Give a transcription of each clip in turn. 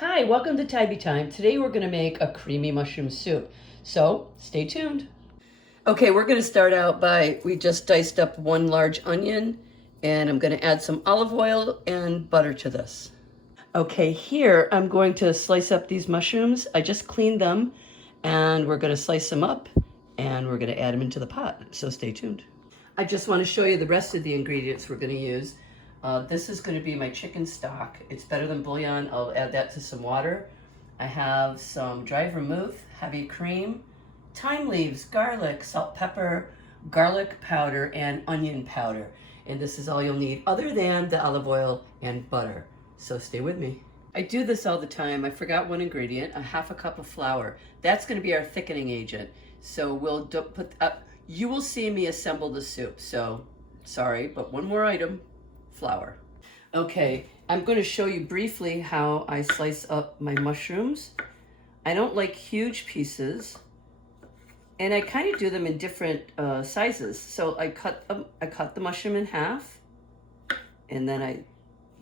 Hi, welcome to Tybee Time. Today we're going to make a creamy mushroom soup. So stay tuned. Okay, we're going to start out by, we just diced up one large onion and I'm going to add some olive oil and butter to this. Okay, here I'm going to slice up these mushrooms. I just cleaned them and we're going to slice them up and we're going to add them into the pot. So stay tuned. I just want to show you the rest of the ingredients we're going to use. This is going to be my chicken stock. It's better than bouillon. I'll add that to some water. I have some dried vermouth, heavy cream, thyme leaves, garlic, salt, pepper, garlic powder, and onion powder. And this is all you'll need other than the olive oil and butter. So stay with me. I do this all the time. I forgot one ingredient, a half a cup of flour. That's going to be our thickening agent. So we'll put up. You will see me assemble the soup. So sorry, but one more item, flour. Okay, I'm going to show you briefly how I slice up my mushrooms. I don't like huge pieces, and I kind of do them in different sizes. So I cut the mushroom in half, and then I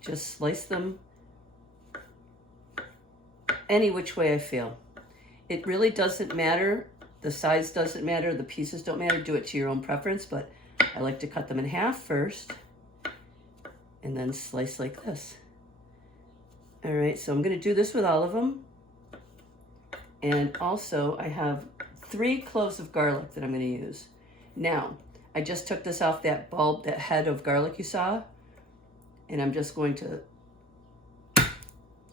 just slice them any which way I feel. It really doesn't matter. The size doesn't matter. The pieces don't matter. Do it to your own preference, but I like to cut them in half first and then slice like this. All right, so I'm going to do this with all of them. And also I have 3 cloves of garlic that I'm going to use. Now, I just took this off that bulb, that head of garlic you saw, and I'm just going to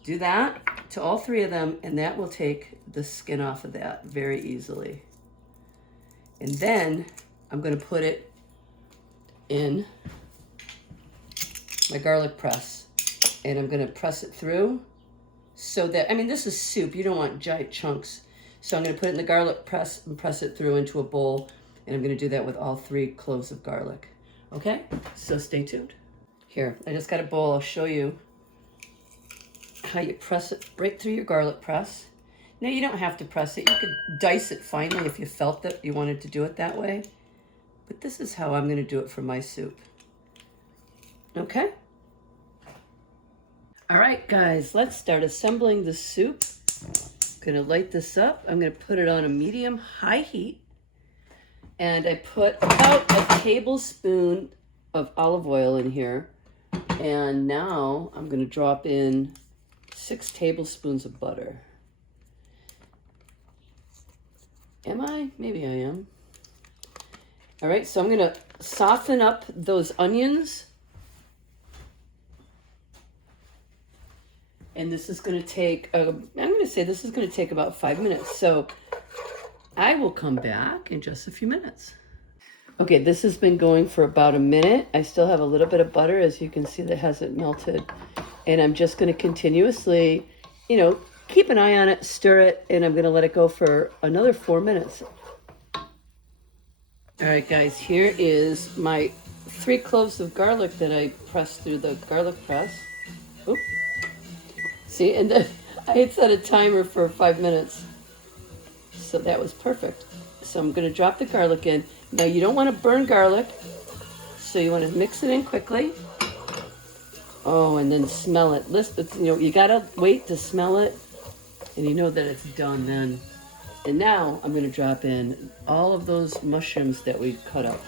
do that to all 3 of them, and that will take the skin off of that very easily. And then I'm going to put it in my garlic press, and I'm going to press it through so that, I mean, this is soup. You don't want giant chunks. So I'm going to put it in the garlic press and press it through into a bowl, and I'm going to do that with all 3 cloves of garlic. Okay, so stay tuned. Here, I just got a bowl. I'll show you how you press it right through your garlic press. Now, you don't have to press it. You could dice it finely if you felt that you wanted to do it that way. But this is how I'm going to do it for my soup. Okay? All right, guys, let's start assembling the soup. I'm going to light this up. I'm going to put it on a medium-high heat. And I put about a tablespoon of olive oil in here. And now I'm going to drop in 6 tablespoons of butter. Am I? Maybe I am. All right, so I'm going to soften up those onions. And this is going to take, I'm going to say this is going to take about 5 minutes. So I will come back in just a few minutes. Okay, this has been going for about a minute. I still have a little bit of butter, as you can see, that hasn't melted. And I'm just going to continuously, keep an eye on it, stir it, and I'm going to let it go for another 4 minutes. All right, guys, here is my 3 cloves of garlic that I pressed through the garlic press. Oop. See, and then I had set a timer for 5 minutes. So that was perfect. So I'm going to drop the garlic in. Now, you don't want to burn garlic, so you want to mix it in quickly. Oh, and then smell it. Listen, you got to wait to smell it, and you know that it's done then. And now I'm going to drop in all of those mushrooms that we cut up.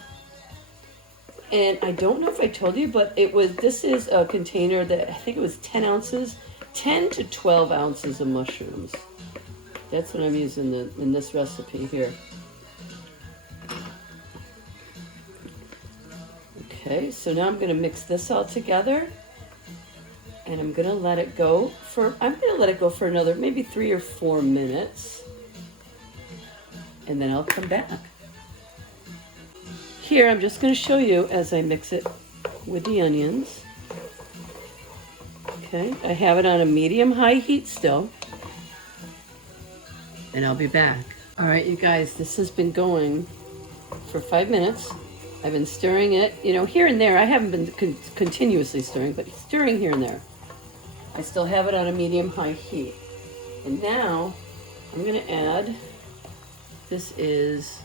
And I don't know if I told you, but this is a container that I think it was 10 ounces, 10 to 12 ounces of mushrooms. That's what I'm using in this recipe here. Okay, so now I'm going to mix this all together. And I'm going to let it go for another maybe 3 or 4 minutes. And then I'll come back. Here, I'm just going to show you as I mix it with the onions. Okay, I have it on a medium-high heat still. And I'll be back. All right, you guys, this has been going for 5 minutes. I've been stirring it, here and there. I haven't been continuously stirring, but stirring here and there. I still have it on a medium-high heat. And now I'm going to add, this is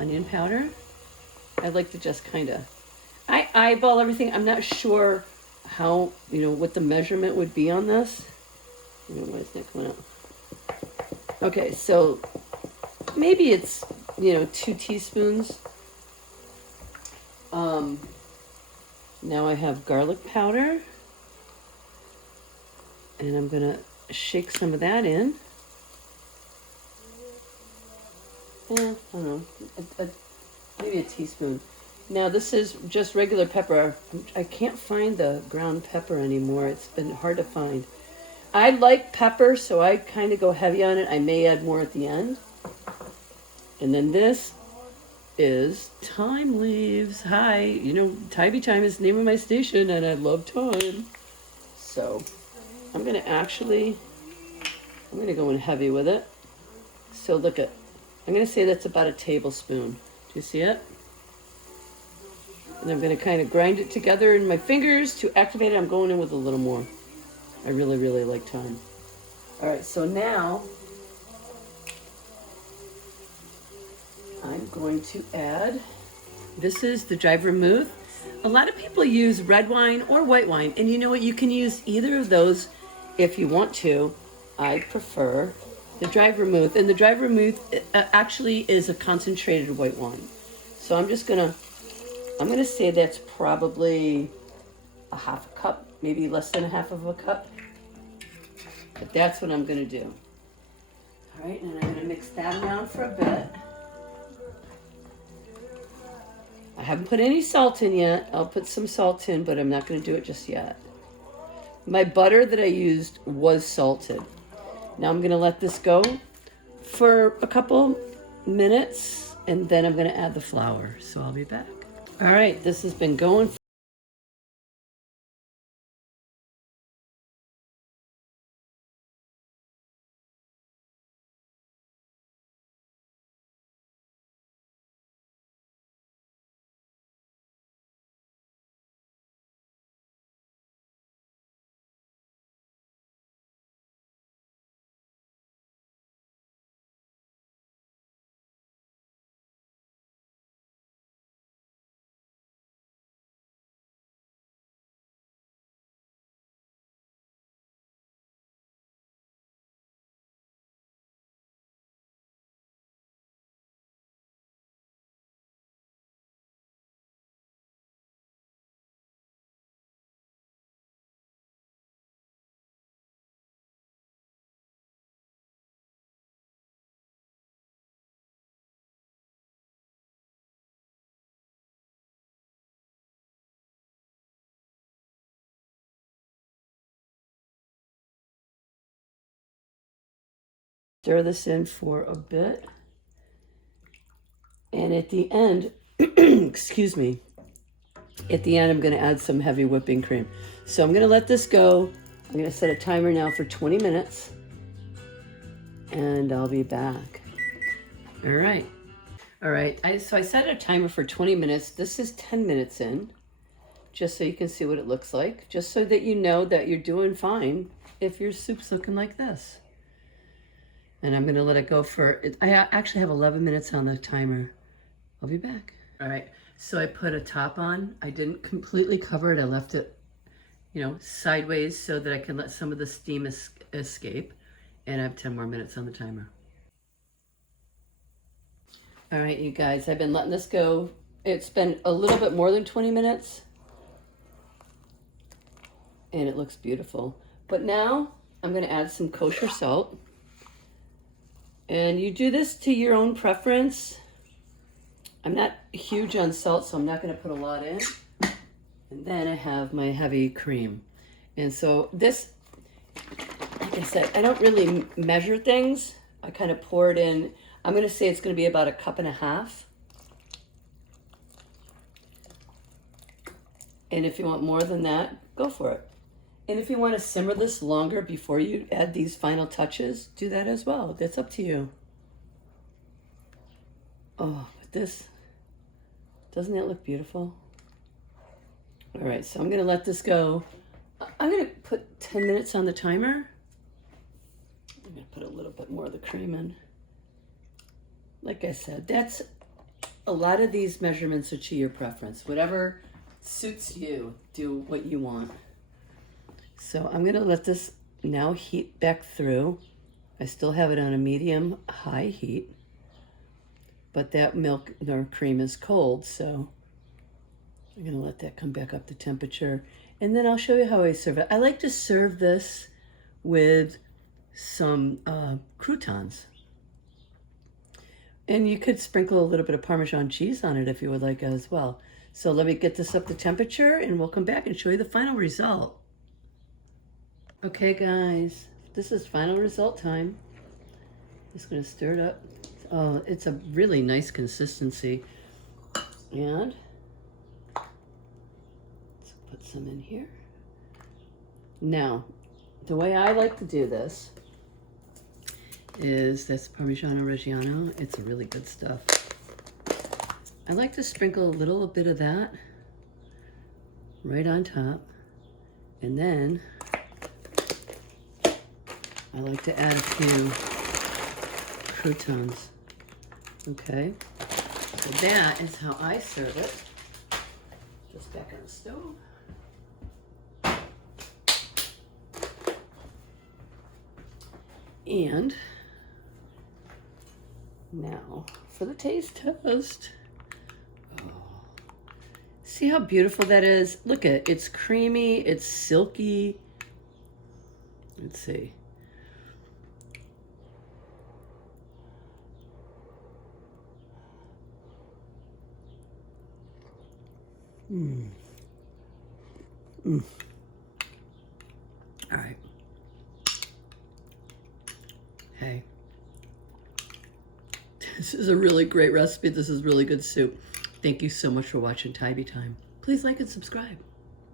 onion powder. I like to just kind of, I eyeball everything. I'm not sure how, what the measurement would be on this. Why isn't it coming out? Okay, so maybe it's, 2 teaspoons. Now I have garlic powder. And I'm gonna shake some of that in. I don't know, maybe a teaspoon. Now this is just regular pepper. I can't find the ground pepper anymore. It's been hard to find. I like pepper, so I kind of go heavy on it. I may add more at the end. And then this is thyme leaves. Hi, Tybee Time is the name of my station, and I love thyme. So I'm gonna go in heavy with it. So look at, I'm gonna say that's about a tablespoon. Do you see it? And I'm gonna kind of grind it together in my fingers to activate it. I'm going in with a little more. I really, really like thyme. All right, so now I'm going to add, this is the dried vermouth. A lot of people use red wine or white wine, and you know what? You can use either of those if you want to. I prefer the dried vermouth, and the dried vermouth actually is a concentrated white wine. So I'm gonna say that's probably a half a cup, maybe less than a half of a cup. But that's what I'm gonna do. All right, and I'm gonna mix that around for a bit. I haven't put any salt in yet. I'll put some salt in, but I'm not gonna do it just yet. My butter that I used was salted. Now I'm gonna let this go for a couple minutes, and then I'm gonna add the flour. So I'll be back. All right, this has been going. Stir this in for a bit. And at the end, excuse me, at the end I'm gonna add some heavy whipping cream. So I'm gonna let this go. I'm gonna set a timer now for 20 minutes, and I'll be back. All right. So I set a timer for 20 minutes. This is 10 minutes in, just so you can see what it looks like, just so that you know that you're doing fine if your soup's looking like this. And I'm gonna let it go for, I actually have 11 minutes on the timer. I'll be back. All right, so I put a top on. I didn't completely cover it. I left it, sideways so that I can let some of the steam escape. And I have 10 more minutes on the timer. All right, you guys, I've been letting this go. It's been a little bit more than 20 minutes. And it looks beautiful. But now I'm gonna add some kosher salt. And you do this to your own preference. I'm not huge on salt, so I'm not gonna put a lot in. And then I have my heavy cream. And so this, like I said, I don't really measure things. I kind of pour it in. I'm gonna say it's gonna be about 1.5 cups. And if you want more than that, go for it. And if you want to simmer this longer before you add these final touches, do that as well. That's up to you. Oh, but this, doesn't that look beautiful? All right, so I'm gonna let this go. I'm gonna put 10 minutes on the timer. I'm gonna put a little bit more of the cream in. Like I said, that's, a lot of these measurements are to your preference. Whatever suits you, do what you want. So I'm gonna let this now heat back through. I still have it on a medium-high heat, but that milk or cream is cold, so I'm gonna let that come back up to temperature. And then I'll show you how I serve it. I like to serve this with some croutons. And you could sprinkle a little bit of Parmesan cheese on it if you would like as well. So let me get this up to temperature and we'll come back and show you the final result. Okay guys, this is final result time. Just gonna stir it up. Oh, it's a really nice consistency. And let's put some in here. Now, the way I like to do this is this Parmigiano Reggiano. It's really good stuff. I like to sprinkle a little bit of that right on top. And then I like to add a few croutons. Okay, so that is how I serve it. Just back on the stove. And now for the taste test. Oh. See how beautiful that is? Look at it. It's creamy, it's silky. Let's see. Mmm. Mmm. All right. Hey, this is a really great recipe. This is really good soup. Thank you so much for watching Tybee Time. Please like and subscribe.